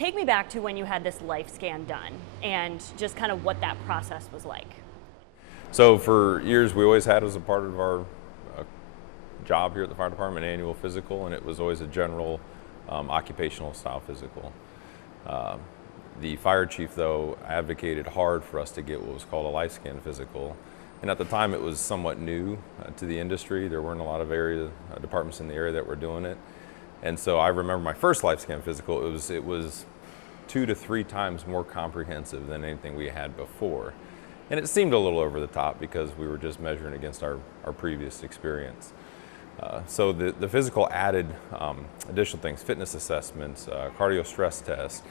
take me back to when you had this life scan done and just kind of what that process was like. So for years, we always had as a part of our job here at the fire department an annual physical, and it was always a general occupational style physical. The fire chief, though, advocated hard for us to get what was called a life scan physical. And at the time, it was somewhat new to the industry. There weren't a lot of departments in the area that were doing it. And so I remember my first life scan physical, it was 2 to 3 times more comprehensive than anything we had before. And it seemed a little over the top because we were just measuring against our previous experience. So the physical added additional things, fitness assessments, cardio stress tests.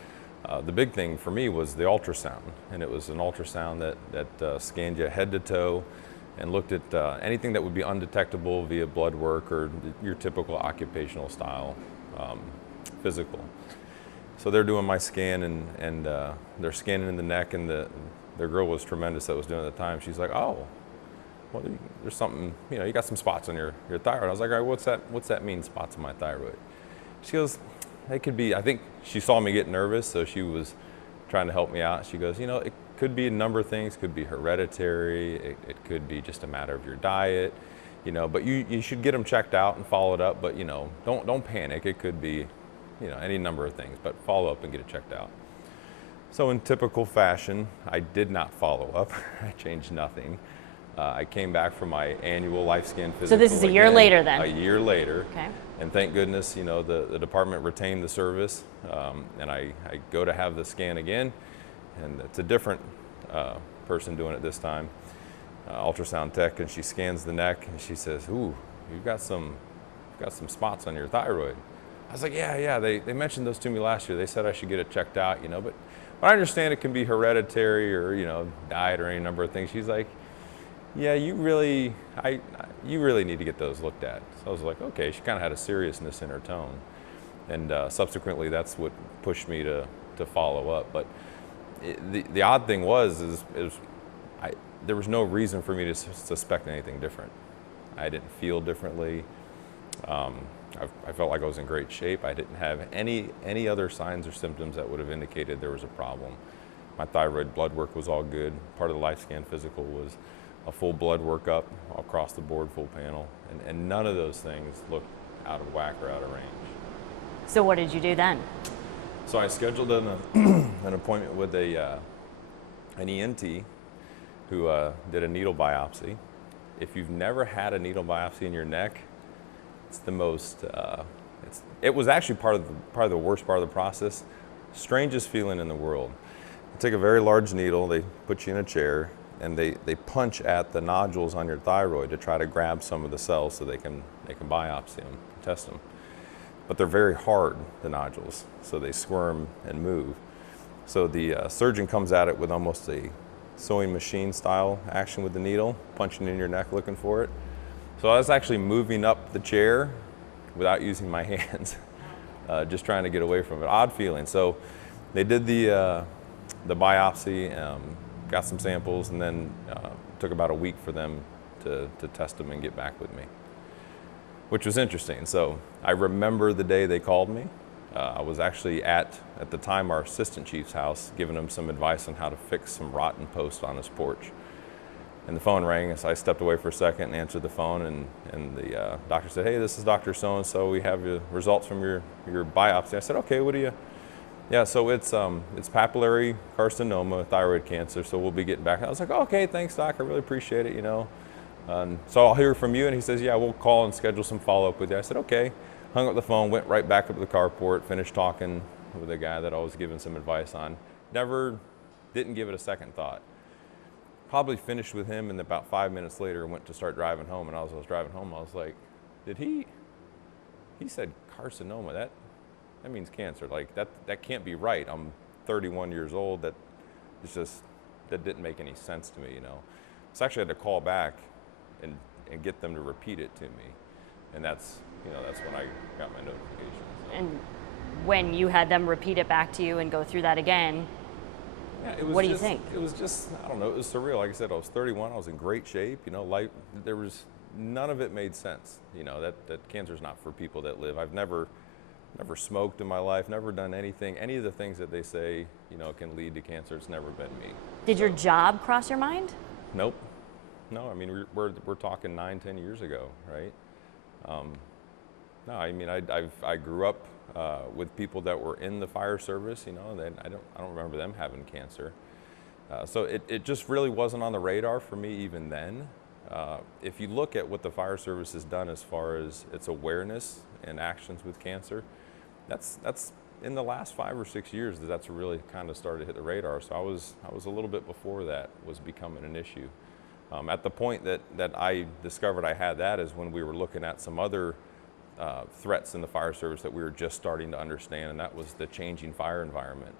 The big thing for me was the ultrasound, and it was an ultrasound that scanned you head to toe and looked at anything that would be undetectable via blood work or your typical occupational style physical. So they're doing my scan, and they're scanning in the neck, and the girl was tremendous that was doing it at the time. She's like, oh, well, there's something, you got some spots on your thyroid. I was like, all right, what's that mean, spots on my thyroid? She goes, they could be, I think she saw me get nervous, so she was trying to help me out. She goes, it could be a number of things. Could be hereditary. It could be just a matter of your diet, but you should get them checked out and followed up, but don't panic. It could be, any number of things, but follow up and get it checked out. So in typical fashion, I did not follow up. I changed nothing. I came back from my annual life scan physical. So this is a year later then? A year later. Okay. And thank goodness, the department retained the service. And I go to have the scan again, and it's a different person doing it this time, ultrasound tech, and she scans the neck and she says, ooh, you've got some spots on your thyroid. I was like, yeah, they mentioned those to me last year. They said I should get it checked out, but I understand it can be hereditary or, diet or any number of things. She's like, yeah, you really need to get those looked at. So I was like, okay, she kind of had a seriousness in her tone. And subsequently, that's what pushed me to follow up. But the odd thing was there was no reason for me to suspect anything different. I didn't feel differently. I felt like I was in great shape. I didn't have any other signs or symptoms that would have indicated there was a problem. My thyroid blood work was all good. Part of the life scan physical was a full blood workup across the board, full panel, and none of those things looked out of whack or out of range. So what did you do then? So I scheduled an appointment with an ENT who did a needle biopsy. If you've never had a needle biopsy in your neck, it's the most, it was actually probably the worst part of the process. Strangest feeling in the world. They take a very large needle, they put you in a chair, and they punch at the nodules on your thyroid to try to grab some of the cells so they can biopsy them, test them. But they're very hard, the nodules, so they squirm and move. So the surgeon comes at it with almost a sewing machine style action with the needle, punching in your neck looking for it. So I was actually moving up the chair without using my hands, just trying to get away from it. Odd feeling. So they did the biopsy, got some samples, and then took about a week for them to test them and get back with me, which was interesting. So I remember the day they called me. I was actually at the time, our assistant chief's house, giving him some advice on how to fix some rotten posts on his porch. And the phone rang, so I stepped away for a second and answered the phone, and the doctor said, hey, this is Dr. So-and-so, we have your results from your biopsy. I said, okay, what do you? Yeah, so it's papillary carcinoma, thyroid cancer, so we'll be getting back. I was like, okay, thanks, doc, I really appreciate it, so I'll hear from you. And he says, yeah, we'll call and schedule some follow-up with you. I said, okay. Hung up the phone, went right back up to the carport, finished talking with a guy that I was giving some advice on. Didn't give it a second thought. Probably finished with him, and about 5 minutes later, went to start driving home. And as I was driving home, I was like, he said carcinoma, that means cancer. Like, that can't be right. I'm 31 years old. That didn't make any sense to me, So I actually had to call back and get them to repeat it to me. And that's when I got my notification. So. And when you had them repeat it back to you and go through that again, yeah, what do you think? It was just, I don't know, it was surreal. Like I said, I was 31, I was in great shape, life, none of it made sense. That cancer's not for people that live. I've never never smoked in my life, never done anything, any of the things that they say, can lead to cancer. It's never been me. Did your job cross your mind? Nope. No, I mean, we're talking 9, 10 years ago, right? No, I mean, I grew up with people that were in the fire service, that I don't remember them having cancer. So it just really wasn't on the radar for me even then. If you look at what the fire service has done as far as its awareness and actions with cancer, that's in the last 5 or 6 years that's really kind of started to hit the radar. So I was a little bit before that was becoming an issue. At the point that I discovered I had that is when we were looking at some other threats in the fire service that we were just starting to understand, and that was the changing fire environment.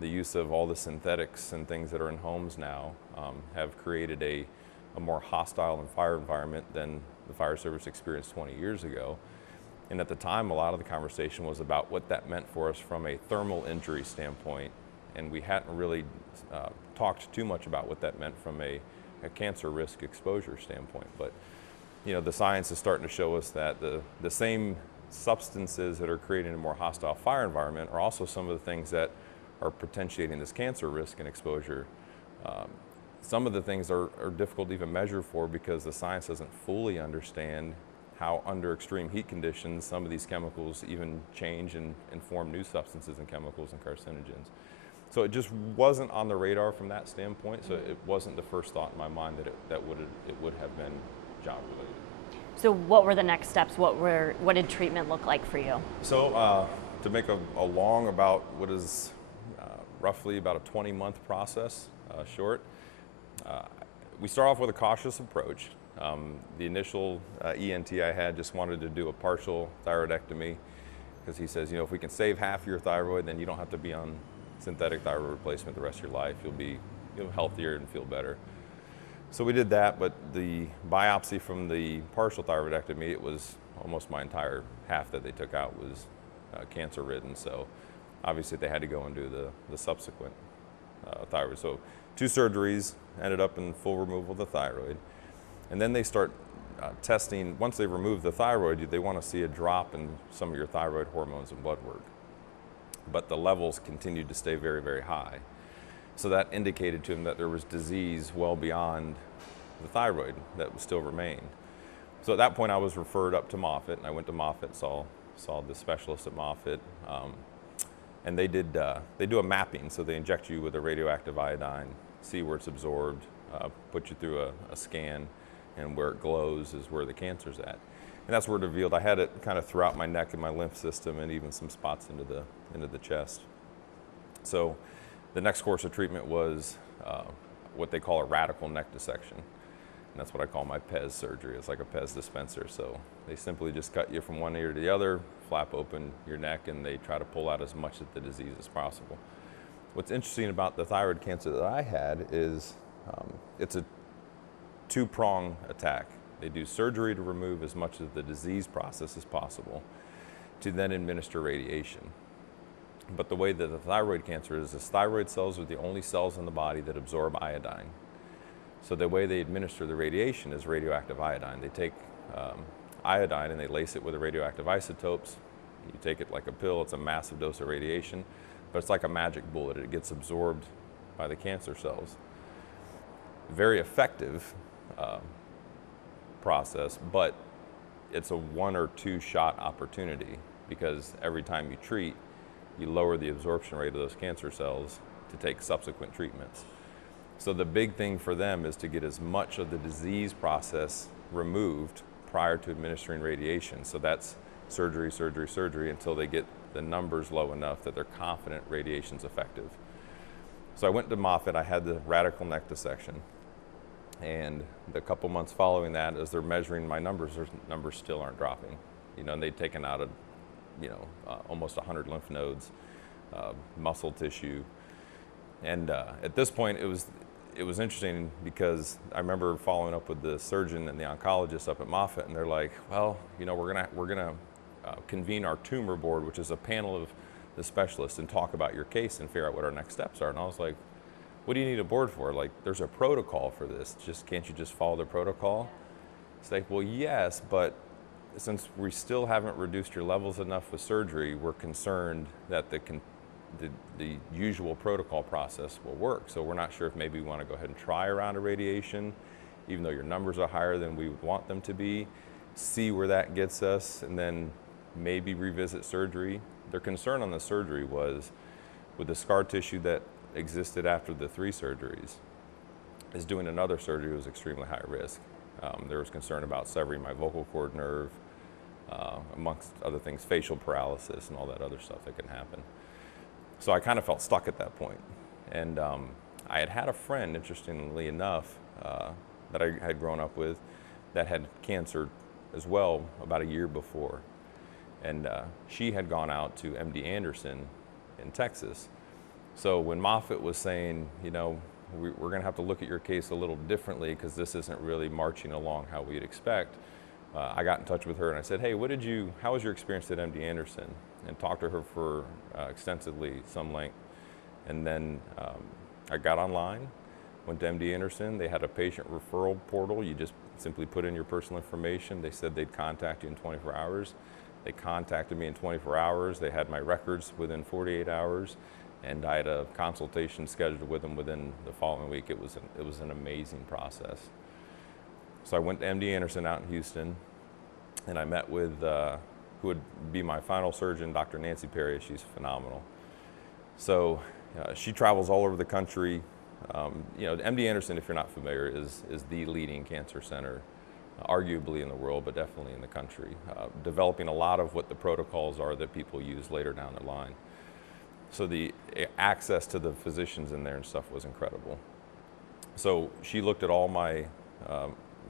The use of all the synthetics and things that are in homes now have created a more hostile fire environment than the fire service experienced 20 years ago. And at the time, a lot of the conversation was about what that meant for us from a thermal injury standpoint, and we hadn't really talked too much about what that meant from a cancer risk exposure standpoint. But the science is starting to show us that the same substances that are creating a more hostile fire environment are also some of the things that are potentiating this cancer risk and exposure. Some of the things are difficult to even measure for because the science doesn't fully understand how under extreme heat conditions some of these chemicals even change and form new substances and chemicals and carcinogens. So it just wasn't on the radar from that standpoint, so it wasn't the first thought in my mind that it would have been job related. So what were the next steps? What did treatment look like for you? So to make a long about what is roughly about a 20-month process short, we start off with a cautious approach. The initial ENT I had just wanted to do a partial thyroidectomy because he says, if we can save half your thyroid, then you don't have to be on synthetic thyroid replacement the rest of your life. You'll be healthier and feel better. So we did that, but the biopsy from the partial thyroidectomy, it was almost my entire half that they took out was cancer ridden. So obviously they had to go and do the subsequent thyroid. So 2 surgeries, ended up in full removal of the thyroid. And then they start testing, once they remove the thyroid, they want to see a drop in some of your thyroid hormones and blood work. But the levels continued to stay very, very high. So that indicated to him that there was disease well beyond the thyroid that still remained. So at that point I was referred up to Moffitt, and I went to Moffitt, saw the specialist at Moffitt, and they do a mapping. So they inject you with a radioactive iodine, see where it's absorbed, put you through a scan, and where it glows is where the cancer's at. And that's where it revealed I had it kind of throughout my neck and my lymph system, and even some spots into the chest. So the next course of treatment was what they call a radical neck dissection. And that's what I call my PEZ surgery. It's like a PEZ dispenser. So they simply just cut you from one ear to the other, flap open your neck, and they try to pull out as much of the disease as possible. What's interesting about the thyroid cancer that I had is it's a 2-prong attack. They do surgery to remove as much of the disease process as possible, to then administer radiation. But the way that the thyroid cancer is thyroid cells are the only cells in the body that absorb iodine. So the way they administer the radiation is radioactive iodine. They take iodine and they lace it with the radioactive isotopes. You take it like a pill, it's a massive dose of radiation, but it's like a magic bullet. It gets absorbed by the cancer cells. Very effective process, but it's a 1 or 2 shot opportunity, because every time you treat, you lower the absorption rate of those cancer cells to take subsequent treatments. So the big thing for them is to get as much of the disease process removed prior to administering radiation. So that's surgery, surgery, surgery, until they get the numbers low enough that they're confident radiation's effective. So I went to Moffitt, I had the radical neck dissection. And the couple months following that, as they're measuring my numbers, their numbers still aren't dropping. And they'd taken out almost 100 lymph nodes, muscle tissue. And at this point, it was interesting because I remember following up with the surgeon and the oncologist up at Moffitt, and they're like, well, we're gonna convene our tumor board, which is a panel of the specialists, and talk about your case and figure out what our next steps are. And I was like, what do you need a board for? Like, there's a protocol for this. Can't you just follow the protocol? It's like, well, yes, but since we still haven't reduced your levels enough with surgery, we're concerned that the usual protocol process will work. So we're not sure if maybe we want to go ahead and try a round of radiation, even though your numbers are higher than we would want them to be, see where that gets us, and then maybe revisit surgery. Their concern on the surgery was with the scar tissue that existed after the 3 surgeries, is doing another surgery was extremely high risk. There was concern about severing my vocal cord nerve, amongst other things, facial paralysis and all that other stuff that can happen. So I kind of felt stuck at that point. And I had a friend, interestingly enough, that I had grown up with that had cancer as well about a year before. And she had gone out to MD Anderson in Texas. So when Moffitt was saying, you know, we're going to have to look at your case a little differently because this isn't really marching along how we'd expect, I got in touch with her and I said, hey, how was your experience at MD Anderson? And talked to her for extensively, some length. And then I got online, went to MD Anderson. They had a patient referral portal. You just simply put in your personal information. They said they'd contact you in 24 hours. They contacted me in 24 hours. They had my records within 48 hours. And I had a consultation scheduled with them within the following week. It was an amazing process. So I went to MD Anderson out in Houston, and I met with who would be my final surgeon, Dr. Nancy Perry. She's phenomenal. So she travels all over the country. You know, MD Anderson, if you're not familiar, is the leading cancer center, arguably in the world, but definitely in the country, developing a lot of what the protocols are that people use later down the line. So the access to the physicians in there and stuff was incredible. So she looked at all my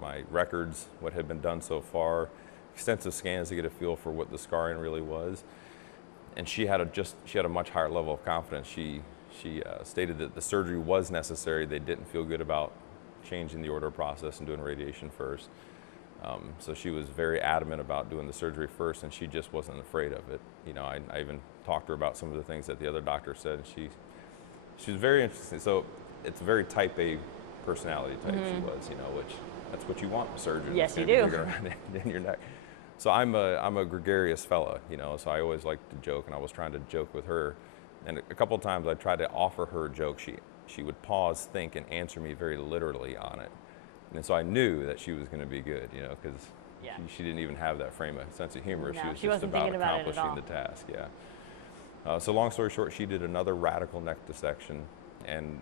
my records, what had been done so far, extensive scans to get a feel for what the scarring really was, and she had a much higher level of confidence. She stated that the surgery was necessary. They didn't feel good about changing the order process and doing radiation first. So she was very adamant about doing the surgery first, and she just wasn't afraid of it. You know, I even talked to her about some of the things that the other doctor said, and she was very interesting. So it's a very type A personality type she was, you know, which that's what you want in a surgeon. Yes, you do. Around in your neck. So I'm a gregarious fella, you know, so I always like to joke, and I was trying to joke with her. And a couple of times I tried to offer her a joke. She would pause, think, and answer me very literally on it. And so I knew that she was going to be good, you know, because she didn't even have that frame of sense of humor. No, she was she just wasn't about thinking about it at accomplishing all. the task, so long story short, she did another radical neck dissection, and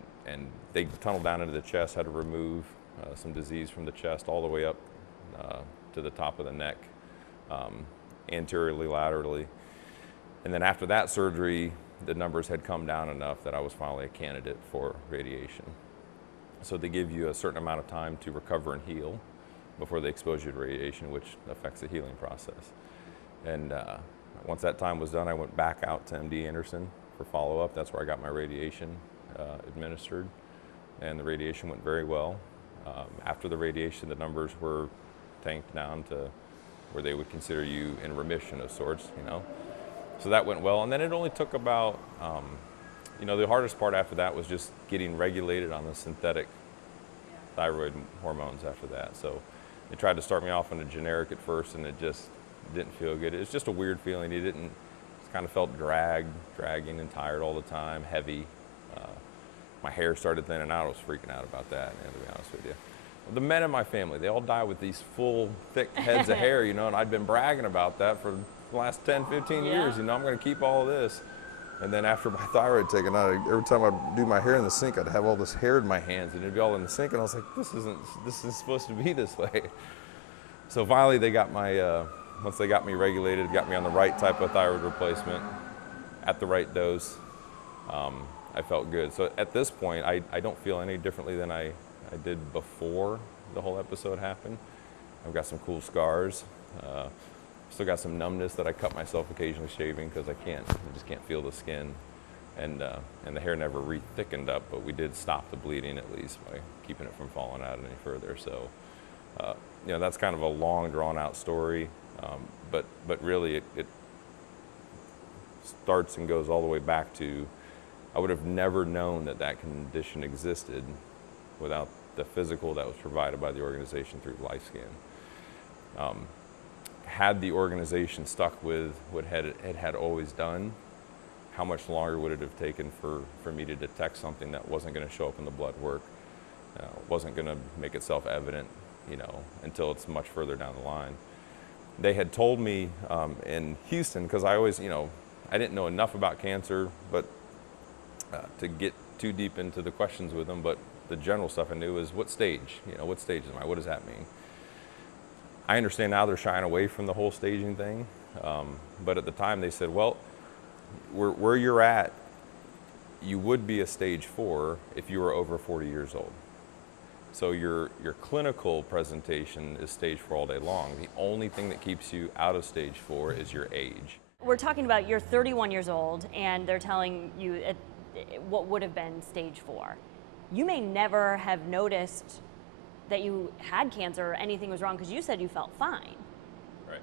they tunneled down into the chest, had to remove some disease from the chest all the way up to the top of the neck, anteriorly, laterally. And then after that surgery, the numbers had come down enough that I was finally a candidate for radiation. So they give you a certain amount of time to recover and heal before they expose you to radiation, which affects the healing process. And once that time was done, I went back out to MD Anderson for follow-up. That's where I got my radiation administered, and the radiation went very well. After the radiation, the numbers were tanked down to where they would consider you in remission of sorts, you know. So that went well, and then it only took about, you know, the hardest part after that was just getting regulated on the synthetic thyroid hormones after that. So they tried to start me off on a generic at first, and it just didn't feel good. It was just a weird feeling. It kind of felt dragging and tired all the time, heavy. My hair started thinning out. I was freaking out about that, man, to be honest with you. The men in my family, they all die with these full, thick heads of hair, you know, and I'd been bragging about that for the last 10, 15 years. You know, I'm going to keep all of this. And then after my thyroid taken out, every time I'd do my hair in the sink, I'd have all this hair in my hands, and it'd be all in the sink, and I was like, this isn't supposed to be this way. So finally, they got my, once they got me regulated, got me on the right type of thyroid replacement at the right dose, I felt good. So at this point, I don't feel any differently than I did before the whole episode happened. I've got some cool scars. Still got some numbness that I cut myself occasionally shaving because I just can't feel the skin. And the hair never re-thickened up, but we did stop the bleeding at least by keeping it from falling out any further. So, you know, that's kind of a long, drawn-out story, but really it starts and goes all the way back to, I would have never known that condition existed without the physical that was provided by the organization through LifeScan. had the organization stuck with what it had always done, how much longer would it have taken for me to detect something that wasn't going to show up in the blood work, wasn't going to make itself evident, until it's much further down the line. They had told me in Houston, because I always, I didn't know enough about cancer, but to get too deep into the questions with them, but the general stuff I knew is what stage, what stage am I, what does that mean? I understand now they're shying away from the whole staging thing, but at the time they said, well, where you're at, you would be a stage 4 if you were over 40 years old. So your clinical presentation is stage 4 all day long. The only thing that keeps you out of stage 4 is your age. We're talking about you're 31 years old and they're telling you what would have been stage 4. You may never have noticed that you had cancer or anything was wrong because you said you felt fine. Right.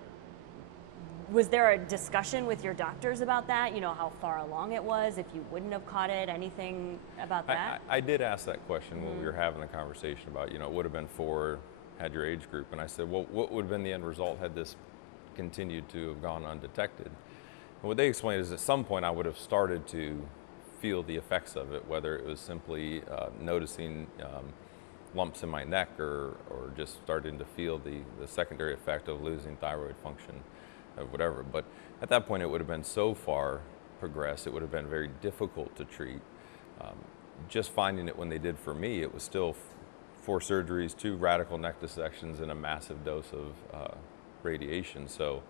Was there a discussion with your doctors about that? How far along it was, if you wouldn't have caught it, anything about that? I did ask that question when we were having the conversation about, it would have been 4, had your age group. And I said, well, what would have been the end result had this continued to have gone undetected? And what they explained is at some point I would have started to feel the effects of it, whether it was simply noticing lumps in my neck or just starting to feel the secondary effect of losing thyroid function or whatever. But at that point it would have been so far progressed, it would have been very difficult to treat. Just finding it when they did for me, it was still 4 surgeries, 2 radical neck dissections, and a massive dose of radiation. So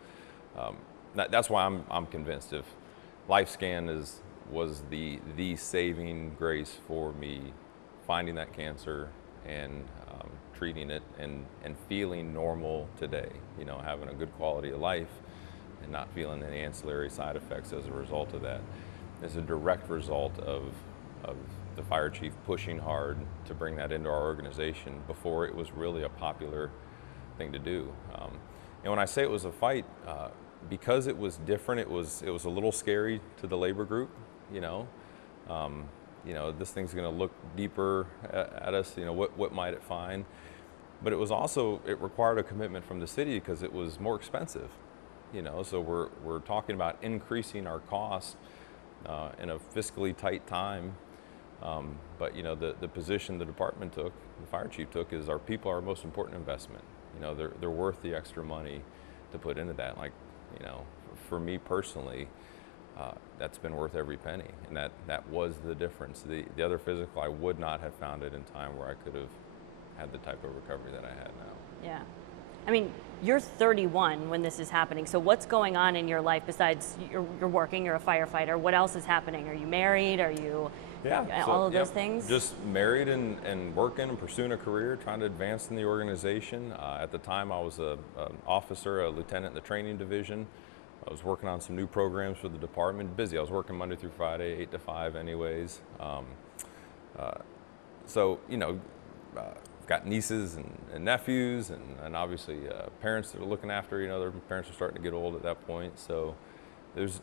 that's why I'm convinced if LifeScan was the saving grace for me finding that cancer and treating it and feeling normal today, having a good quality of life and not feeling any ancillary side effects as a result of that, is a direct result of the fire chief pushing hard to bring that into our organization before it was really a popular thing to do. And when I say it was a fight, because it was different, it was a little scary to the labor group, this thing's going to look deeper at us, what might it find? But it was also, it required a commitment from the city because it was more expensive, so we're talking about increasing our costs in a fiscally tight time. But the position the department took, the fire chief took, is our people are our most important investment. They're worth the extra money to put into that. Like, for me personally, that's been worth every penny, and that was the difference. The other physical, I would not have found it in time where I could have had the type of recovery that I had now. Yeah. I mean, you're 31 when this is happening, so what's going on in your life besides you're working, you're a firefighter? What else is happening? Are you married? Are you all of those things? Just married and working and pursuing a career, trying to advance in the organization. At the time, I was an officer, a lieutenant in the training division. I was working on some new programs for the department. Busy. I was working Monday through Friday, 8 to 5 anyways. Got nieces and nephews and obviously parents that are looking after, their parents are starting to get old at that point. So there's,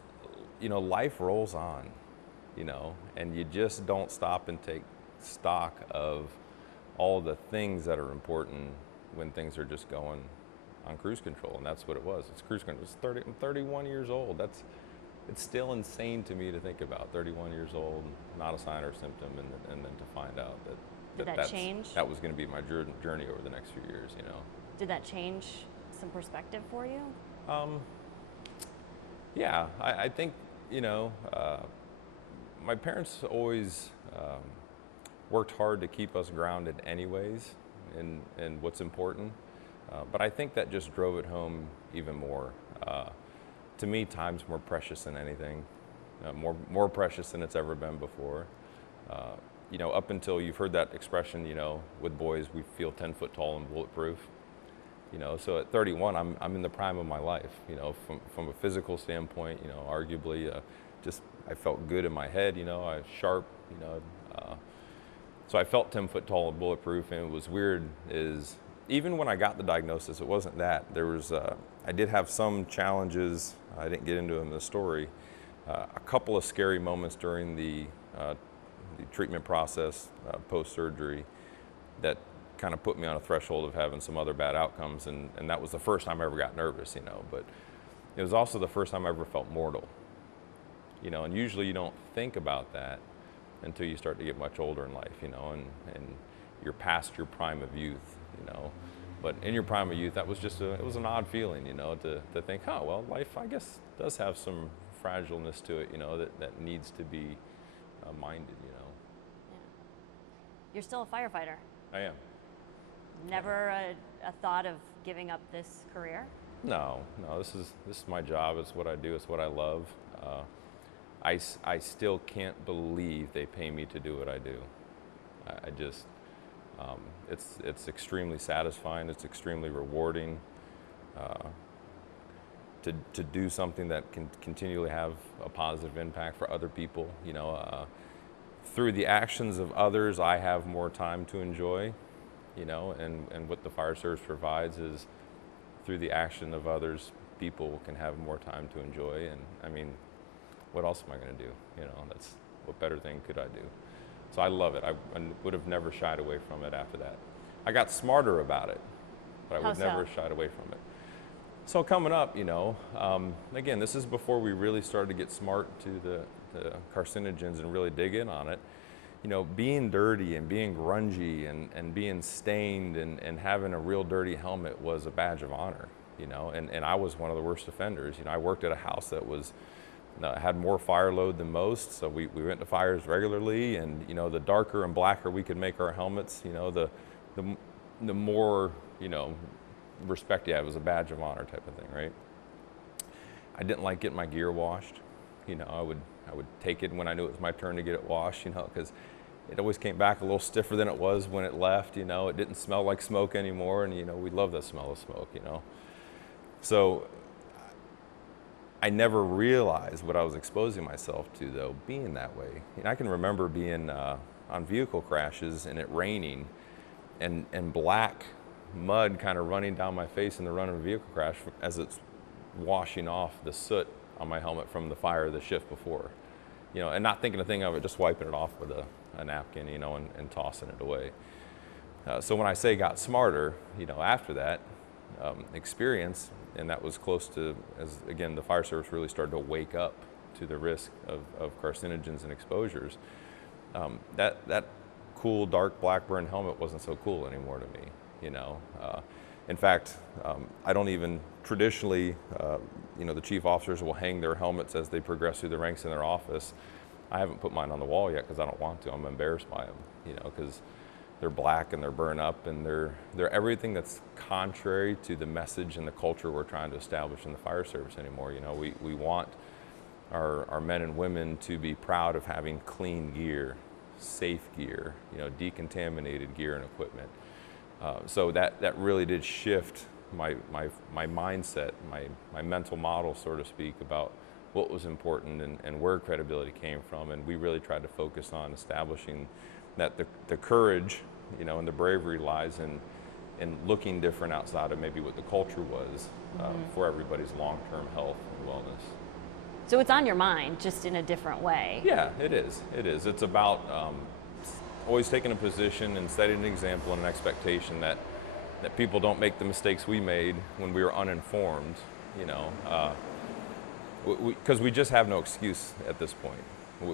life rolls on, and you just don't stop and take stock of all the things that are important when things are just going on cruise control. And that's what it was. It's cruise control. I'm 31 years old. It's still insane to me to think about 31 years old, not a sign or symptom, and then to find out that Did that change? That was going to be my journey over the next few years, Did that change some perspective for you? Yeah, I think, my parents always worked hard to keep us grounded anyways in what's important. But I think that just drove it home even more. To me, time's more precious than anything, more precious than it's ever been before. Up until you've heard that expression, with boys, we feel 10 foot tall and bulletproof. So at 31, I'm in the prime of my life. From a physical standpoint, arguably, I felt good in my head. I was sharp. So I felt 10 foot tall and bulletproof. And it was weird is even when I got the diagnosis, it wasn't that. There was I did have some challenges. I didn't get into them in the story. A couple of scary moments during the treatment process post-surgery that kind of put me on a threshold of having some other bad outcomes, and that was the first time I ever got nervous, but it was also the first time I ever felt mortal, and usually you don't think about that until you start to get much older in life, and you're past your prime of youth, but in your prime of youth, that was it was an odd feeling, to think, oh, well, life, I guess, does have some fragileness to it, that needs to be minded, Yeah. You're still a firefighter. I am. Never a thought of giving up this career? No, this is my job. It's what I do. It's what I love. I still can't believe they pay me to do what I do. I just, it's extremely satisfying. It's extremely rewarding to do something that can continually have a positive impact for other people. Through the actions of others, I have more time to enjoy. And what the fire service provides is through the action of others, people can have more time to enjoy. And I mean, what else am I going to do? That's what better thing could I do? So I love it. I would have never shied away from it after that. I got smarter about it, but I would never have shied away from it. So coming up, again, this is before we really started to get smart to the carcinogens and really dig in on it. Being dirty and being grungy and being stained and having a real dirty helmet was a badge of honor, and I was one of the worst offenders. I worked at a house that had more fire load than most, so we went to fires regularly, and the darker and blacker we could make our helmets, the more, respect you have. It was a badge of honor type of thing, right? I didn't like getting my gear washed. I would take it when I knew it was my turn to get it washed, because it always came back a little stiffer than it was when it left, it didn't smell like smoke anymore, and we love the smell of smoke, So I never realized what I was exposing myself to, though, being that way. I can remember being on vehicle crashes and it raining and black mud kind of running down my face in the run of a vehicle crash as it's washing off the soot on my helmet from the fire the shift before, and not thinking a thing of it, just wiping it off with a napkin, and tossing it away. So when I say got smarter, after that experience, and that was close to, as again, the fire service really started to wake up to the risk of carcinogens and exposures, that cool, dark, black burn helmet wasn't so cool anymore to me, In fact, I don't even traditionally, the chief officers will hang their helmets as they progress through the ranks in their office. I haven't put mine on the wall yet because I don't want to. I'm embarrassed by them, because they're black and they're burnt up, and they're everything that's contrary to the message and the culture we're trying to establish in the fire service anymore. We want our men and women to be proud of having clean gear, safe gear, decontaminated gear and equipment. So that really did shift my mindset, my mental model, so to speak, about what was important and where credibility came from. And we really tried to focus on establishing that the courage, and the bravery lies in looking different outside of maybe what the culture was for everybody's long-term health and wellness. So it's on your mind, just in a different way. Yeah, it is. It's about always taking a position and setting an example and an expectation that people don't make the mistakes we made when we were uninformed, because we just have no excuse at this point.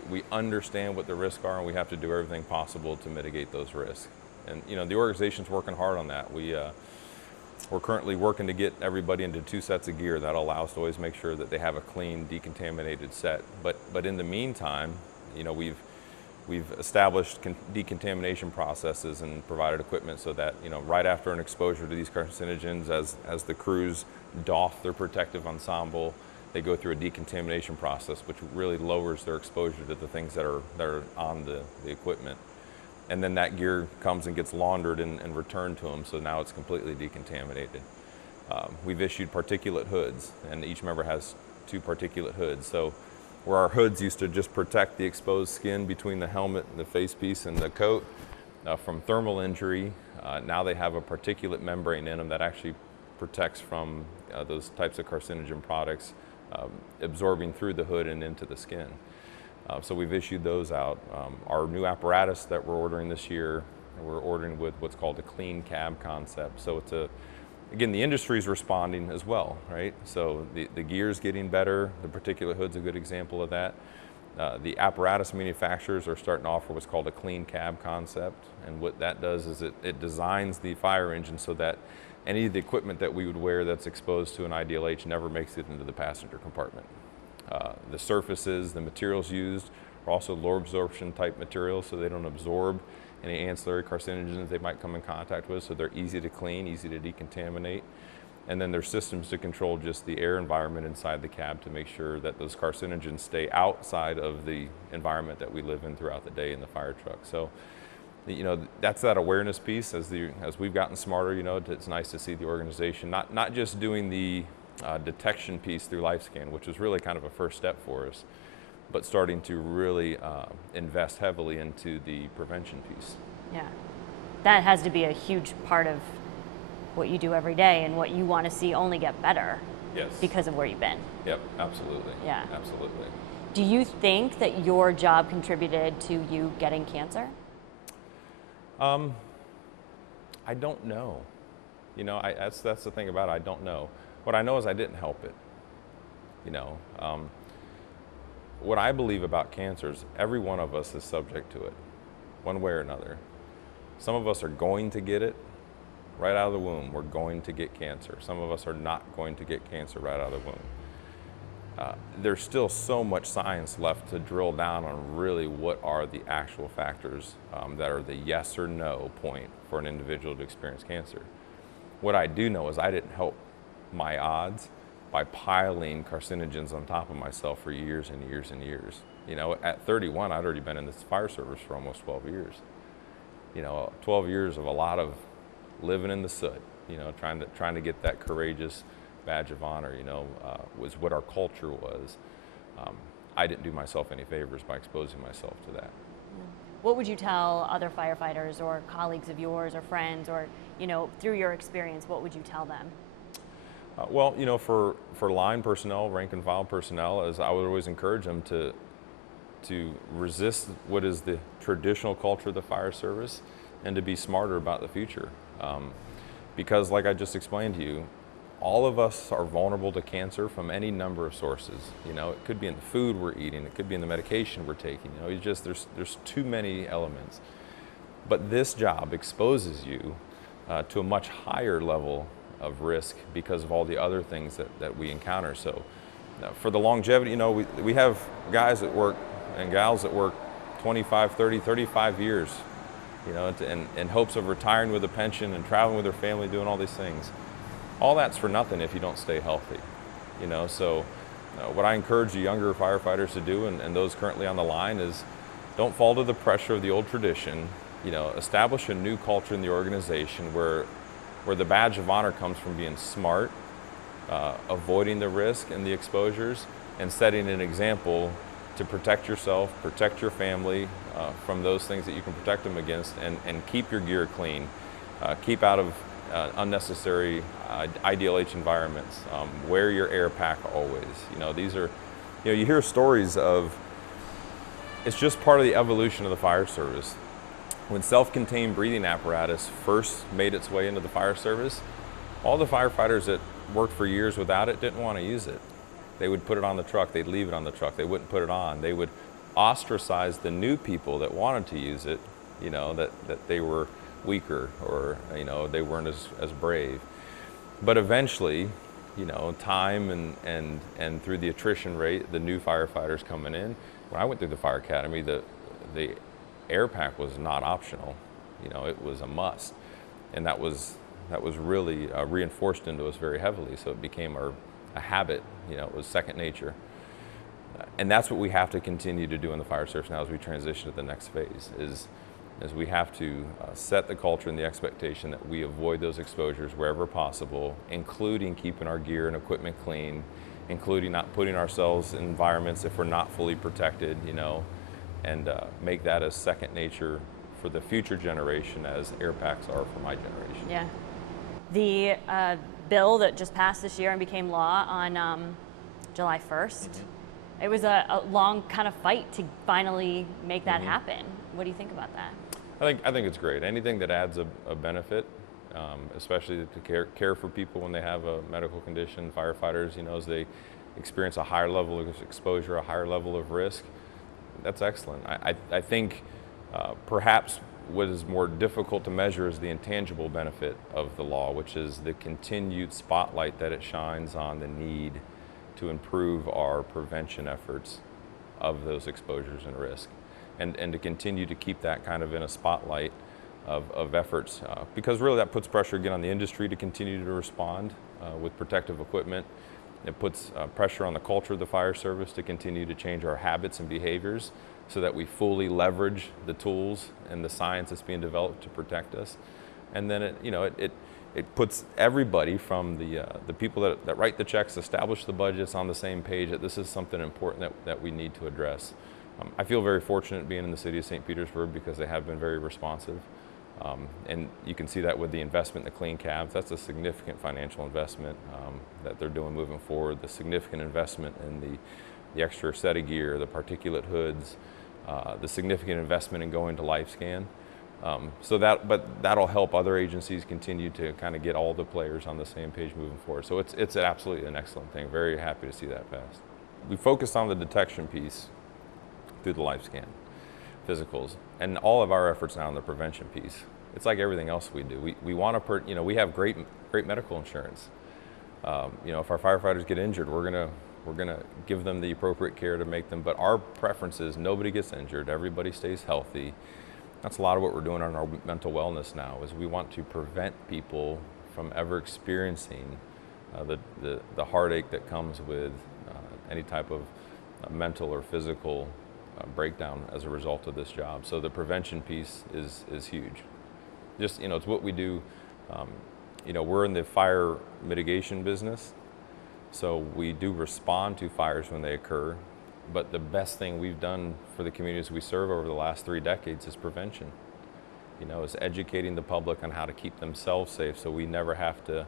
We understand what the risks are, and we have to do everything possible to mitigate those risks. And the organization's working hard on that. We're currently working to get everybody into 2 sets of gear that allow us to always make sure that they have a clean, decontaminated set. But in the meantime, we've established decontamination processes and provided equipment so that right after an exposure to these carcinogens, as the crews doff their protective ensemble, they go through a decontamination process, which really lowers their exposure to the things that are on the equipment. And then that gear comes and gets laundered and returned to them, so now it's completely decontaminated. We've issued particulate hoods, and each member has 2 particulate hoods. So where our hoods used to just protect the exposed skin between the helmet, the face piece, and the coat from thermal injury, now they have a particulate membrane in them that actually protects from those types of carcinogen products absorbing through the hood and into the skin. So we've issued those out. Our new apparatus that we're ordering this year, We're ordering with what's called a clean cab concept. So it's again, the industry is responding as well, right? So the gear's getting better. The particulate hood's a good example of that. The apparatus manufacturers are starting to offer what's called a clean cab concept. And what that does is it designs the fire engine so that any of the equipment that we would wear that's exposed to an IDLH never makes it into the passenger compartment. The surfaces, the materials used are also low absorption type materials, so they don't absorb any ancillary carcinogens they might come in contact with, so they're easy to clean, easy to decontaminate. And then there's systems to control just the air environment inside the cab to make sure that those carcinogens stay outside of the environment that we live in throughout the day in the fire truck. So, you know, that's that awareness piece. As we've gotten smarter, you know, it's nice to see the organization not just doing the detection piece through LifeScan, which was really kind of a first step for us, but starting to really invest heavily into the prevention piece. Yeah, that has to be a huge part of what you do every day and what you want to see only get better. Yes. Because of where you've been. Yep, absolutely. Yeah. Absolutely. Do you think that your job contributed to you getting cancer? I don't know. You know, that's the thing about it, I don't know. What I know is I didn't help it. You know, what I believe about cancer is every one of us is subject to it, one way or another. Some of us are going to get it right out of the womb. We're going to get cancer. Some of us are not going to get cancer right out of the womb. There's still so much science left to drill down on really what are the actual factors that are the yes or no point for an individual to experience cancer. What I do know is I didn't help my odds by piling carcinogens on top of myself for years and years and years. You know, at 31, I'd already been in this fire service for almost 12 years. You know, 12 years of a lot of living in the soot, you know, trying to get that courageous badge of honor, you know, was what our culture was. I didn't do myself any favors by exposing myself to that. What would you tell other firefighters or colleagues of yours or friends or, you know, through your experience, what would you tell them? Well, you know, for line personnel, rank and file personnel, as I would always encourage them to resist what is the traditional culture of the fire service and to be smarter about the future. Because like I just explained to you, all of us are vulnerable to cancer from any number of sources. You know, it could be in the food we're eating, it could be in the medication we're taking. You know, it's just there's too many elements. But this job exposes you to a much higher level of risk because of all the other things that we encounter. So for the longevity, you know, we have guys that work and gals that work 25, 30, 35 years, you know, in hopes of retiring with a pension and traveling with their family, doing all these things. All that's for nothing if you don't stay healthy, you know. So what I encourage the younger firefighters to do, and those currently on the line, is don't fall to the pressure of the old tradition. You know, establish a new culture in the organization where the badge of honor comes from being smart, avoiding the risk and the exposures, and setting an example to protect yourself, protect your family from those things that you can protect them against, and keep your gear clean. Keep out of unnecessary IDLH environments. Wear your air pack always. You know, these are, you know, you hear stories of, it's just part of the evolution of the fire service. When self-contained breathing apparatus first made its way into the fire service, all the firefighters that worked for years without it didn't want to use it. They would put it on the truck, they'd leave it on the truck, they wouldn't put it on. They would ostracize the new people that wanted to use it, you know, that they were weaker or, you know, they weren't as brave. But eventually, you know, time and through the attrition rate, the new firefighters coming in, when I went through the fire academy, the air pack was not optional. You know, it was a must. And that was really reinforced into us very heavily. So it became a habit, you know, it was second nature. And that's what we have to continue to do in the fire service now as we transition to the next phase, is we have to set the culture and the expectation that we avoid those exposures wherever possible, including keeping our gear and equipment clean, including not putting ourselves in environments if we're not fully protected, you know, and make that as second nature for the future generation as air packs are for my generation. Yeah. The bill that just passed this year and became law on July 1st, it was a long kind of fight to finally make that happen. What do you think about that? I think it's great. Anything that adds a benefit, especially to care for people when they have a medical condition, firefighters, you know, as they experience a higher level of exposure, a higher level of risk, that's excellent. I think perhaps what is more difficult to measure is the intangible benefit of the law, which is the continued spotlight that it shines on the need to improve our prevention efforts of those exposures and risk, and to continue to keep that kind of in a spotlight of efforts, because really that puts pressure again on the industry to continue to respond with protective equipment. It puts pressure on the culture of the fire service to continue to change our habits and behaviors so that we fully leverage the tools and the science that's being developed to protect us. And then it puts everybody from the people that write the checks, establish the budgets, on the same page that this is something important that we need to address. I feel very fortunate being in the city of St. Petersburg because they have been very responsive. And you can see that with the investment in the clean cabs. That's a significant financial investment that they're doing moving forward. The significant investment in the extra set of gear, the particulate hoods, the significant investment in going to LifeScan. But that'll help other agencies continue to kind of get all the players on the same page moving forward. So it's absolutely an excellent thing. Very happy to see that passed. We focused on the detection piece through the LifeScan physicals, and all of our efforts now on the prevention piece. It's like everything else we do. We want to, we have great medical insurance. If our firefighters get injured, we're gonna give them the appropriate care to make them. But our preference is nobody gets injured, everybody stays healthy. That's a lot of what we're doing on our mental wellness now. Is we want to prevent people from ever experiencing the heartache that comes with any type of mental or physical breakdown as a result of this job. So the prevention piece is huge. Just, it's what we do. We're in the fire mitigation business, so we do respond to fires when they occur, but the best thing we've done for the communities we serve over the last 3 decades is prevention. Is educating the public on how to keep themselves safe so we never have to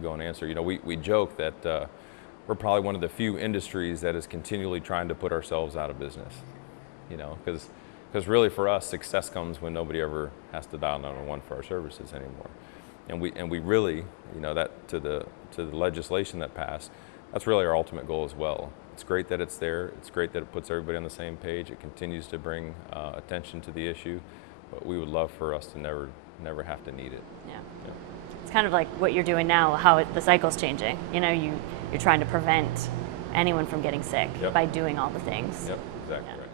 go and answer. We joke that we're probably one of the few industries that is continually trying to put ourselves out of business, because really for us, success comes when nobody ever has to dial 911 for our services anymore. And we really, that to the legislation that passed, that's really our ultimate goal as well. It's great that it's there. It's great that it puts everybody on the same page. It continues to bring attention to the issue, but we would love for us to never have to need it. Yeah. It's kind of like what you're doing now, how the cycle's changing. You're trying to prevent anyone from getting sick by doing all the things. Yep, exactly right.